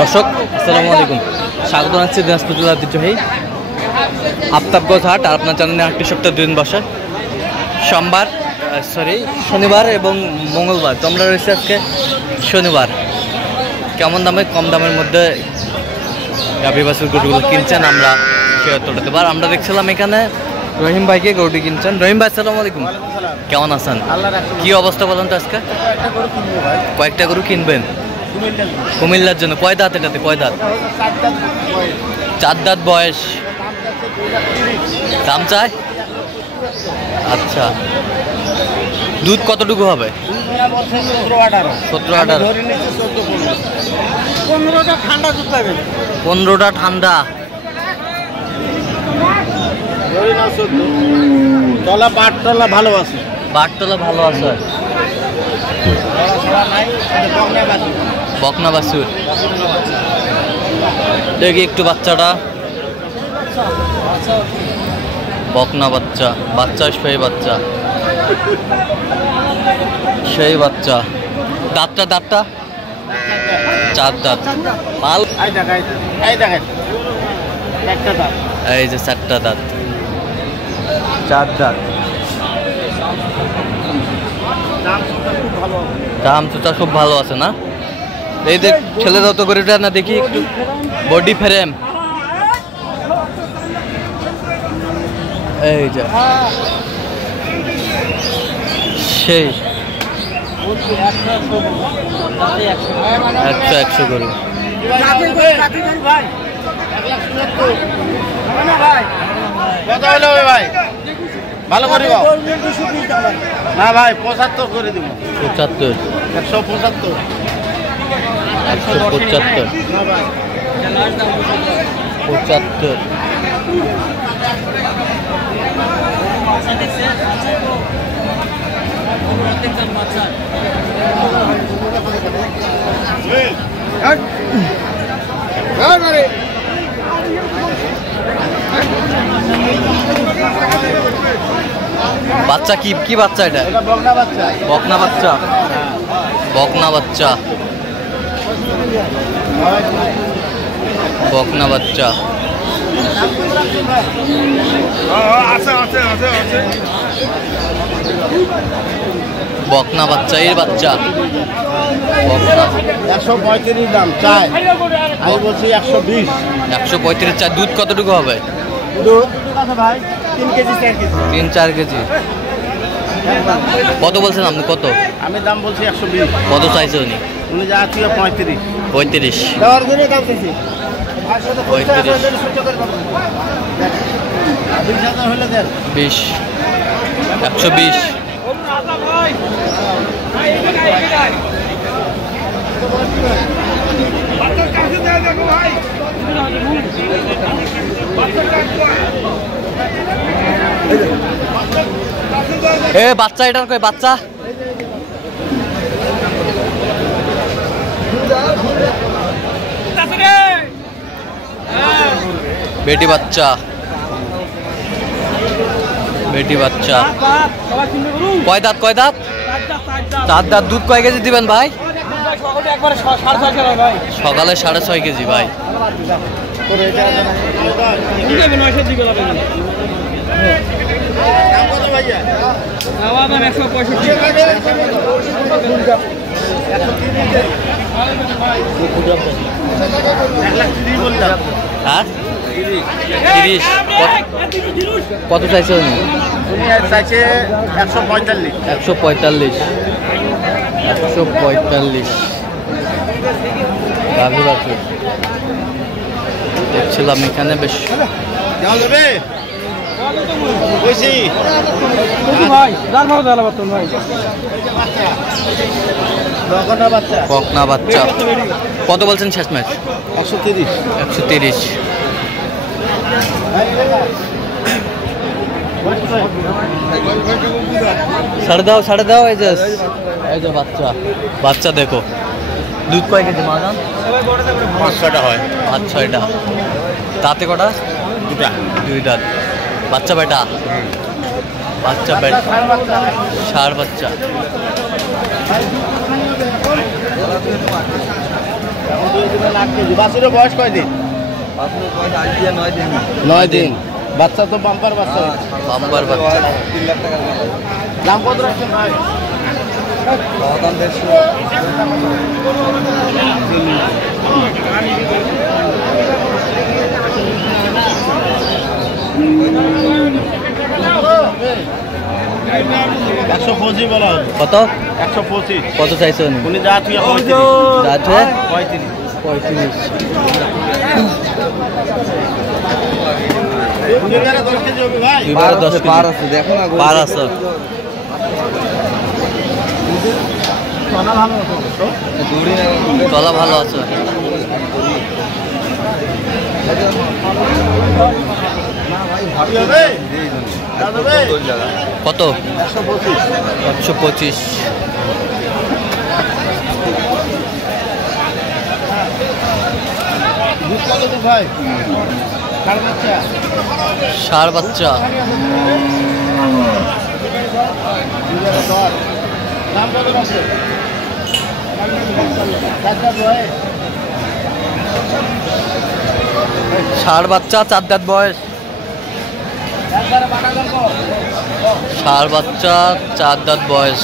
দর্শক আসসালামু আলাইকুম, স্বাগত জানাচ্ছি দিনাজপুর জেলার ঐতিহ্যবাহী আফতাবগঞ্জ হাট। আর আপনার জানেন 8টি সপ্তাহ 2 দিন বসে, শনিবার এবং মঙ্গলবার। তো আমরা রয়েছে আজকে শনিবার। কেমন দামে কম দামের মধ্যে গাভী বাছুর গরুগুলো কিনছেন আমরা সে উত্তরটা দেবো। আর আমরা দেখছিলাম এখানে রহিম ভাইকে গরুটি কিনছেন। রহিম ভাই আসসালামু আলাইকুম, কেমন আছেন? কি অবস্থা বলেন তো? আজকে কয়েকটা গরু কিনবেন কুমিল্লার জন্য। কয় দাঁত এটাতে? কয় দাঁত? 4 দাঁত বয়স। দাম চাই? আচ্ছা, দুধ কতটুকু হবে? 17-18। 15টা ঠান্ডা। বাটতলা ভালো আছে। বাটতলা ভালো আছে। বকনা বাছুর দেখি একটু। বাচ্চাটা বকনা বাচ্চা, বাচ্চা সেই বাচ্চা, সেই বাচ্চা। দাঁতটা 4 দাঁত। মাল এই যে 4টা দাঁত, 4 দাঁত। দাম তো খুব ভালো আছে না? এই দেখ ছেলেরাও তো গরুটা না, দেখি একটু বডি ফ্রেম। এই যে সেই 100 গরু। ভালো করে না ভাই, 75 করে দিব। 75, 175, 175, 75। বাচ্চা কি বাচ্চা? এটা বকনা বাচ্চা। বকনা বাচ্চা, বকনা বাচ্চা, বকনা বাচ্চা। বকনা বাচ্চা, এর বাচ্চা। বকনা 135 দাম চাই, আমি বলছি 120। 135 চাই। দুধ কতটুকু হবে? ভাই 3 কেজি 4 কেজি। 3-4 কেজি। কত বলছেন আপনি? কত? আমি দাম বলছি 120। কত চাইছে উনি? উনি যা আছে 35। 35। দেওয়ার জন্য দাম চাইছি। 35, 20,000 হলে দেন। 20, 120। এ বাচ্চা, এটার কই বাচ্চা? বেটি বাচ্চা, বেটি বাচ্চা। কয় দাঁত? কয় দাঁত? 4 দাঁত। দুধ কয় কেজি দিবেন ভাই? সকালে 6.5 কেজি ভাই। হ্যাঁ 30। কত চাইছে উনি? চাইছে 145। 145, 145 গাভী বাছুর দেখছিলাম এখানে। বেশ বকনা বাচ্চা। কত বলছেন শেষ ম্যাচ? 130। 130। ছাড়ে দাও। এই যে বাচ্চা, বাচ্চা দেখো। দুধ কয় কেজি মাদান? 5-6টা হয়। 5-6টা। দাঁতে কটা? 2 দাঁত। বাচ্চা বেটা? বাচ্চা বেটা, ষাঁড় বাচ্চা। এখন 2 দিনের 8 কেজি। বাছুরের বয়স কয়দিন? 9 দিন। বাচ্চা তো বাম্পার বাচ্চা। বাম্পার বাচ্চা। 3 লাখ টাকা দাম কত রাখছেন ভাই? দাম 150। বলা কত? 125। কত চাইছেন? উনি যা তুই যাচ্ছে 35। 35। দুইবারে 10 কেজি হবে ভাই। দুইবারে 10 কেজি পার আছে, দেখো না পার আছে। তলা ভালো আছে। কত? 125। ভাই ষাঁড় বাচ্চা। ষাঁড় বাচ্চা 4 দাঁত বয়স। ষাঁড় বাচ্চা 4 দাঁত বয়স।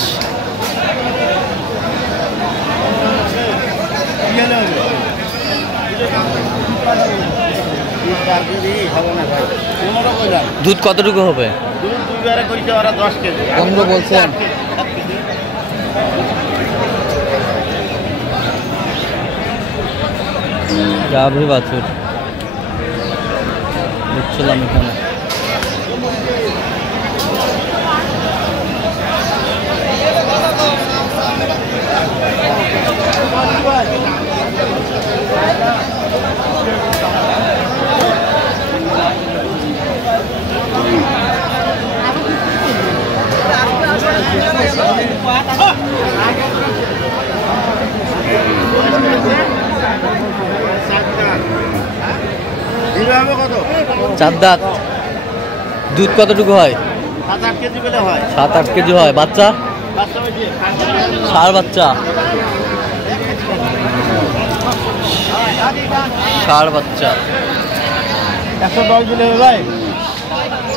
দুধ কতটুকু হবে? 15 বলছেন। গাভী বাছুর দেখছিলাম এখানে। চার দাঁত। দুধ কতটুকু হয়? 7-8 কেজি পেলে হয়। 7-8 কেজি হয়। বাচ্চা? ষাঁড় বাচ্চা। ষাঁড় বাচ্চা। 110 দিলে হবে ভাই।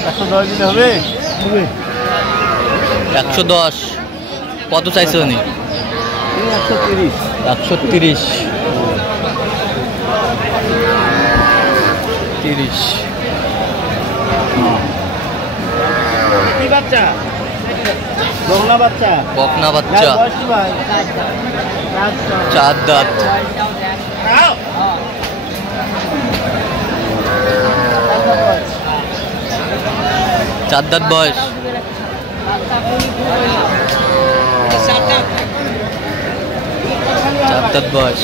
110 দিলে হবে। 110। কত চাইছে উনি? 130। 130। 30। কি বাচ্চা? বকনা বাচ্চা। বকনা বাচ্চা। 4 দাঁত। চার দাঁত বয়স। 4 দাঁত বয়স।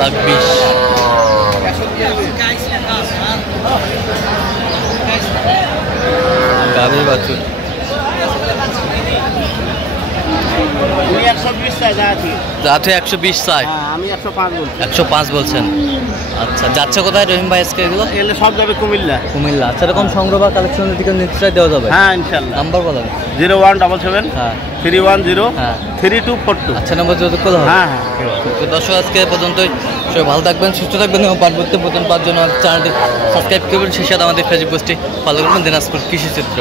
1,20,000। গাভী বাছুর। 120 চাই যাতে 120 চাই। আমি 105 বলছি। 105 বলছেন। আচ্ছা, যাচ্ছে কোথায় রহিম ভাই আজকে এগুলো? এগুলো সব যাবে কুমিল্লা। কুমিল্লা। আচ্ছা, এরকম সংগ্রহ বা কালেকশনের দিকে নিশ্চয় দেওয়া যাবে? হ্যাঁ ইনশাআল্লাহ। নাম্বার বলেন। 0177 হ্যাঁ 310 হ্যাঁ 3242। আচ্ছা, নাম্বার যোগাযোগ করলে হবে? হ্যাঁ হ্যাঁ। তো দর্শক, আজকে পর্যন্তই। সবাই ভালো থাকবেন, সুস্থ থাকবেন এবং পরবর্তী প্রথম পাওয়ার জন্য চ্যানেলটি সাবস্ক্রাইব করবেন। সেই সাথে আমাদের ফেসবুক পোস্টটি ফলো করবেন, দিনাজপুর কৃষি চিত্র।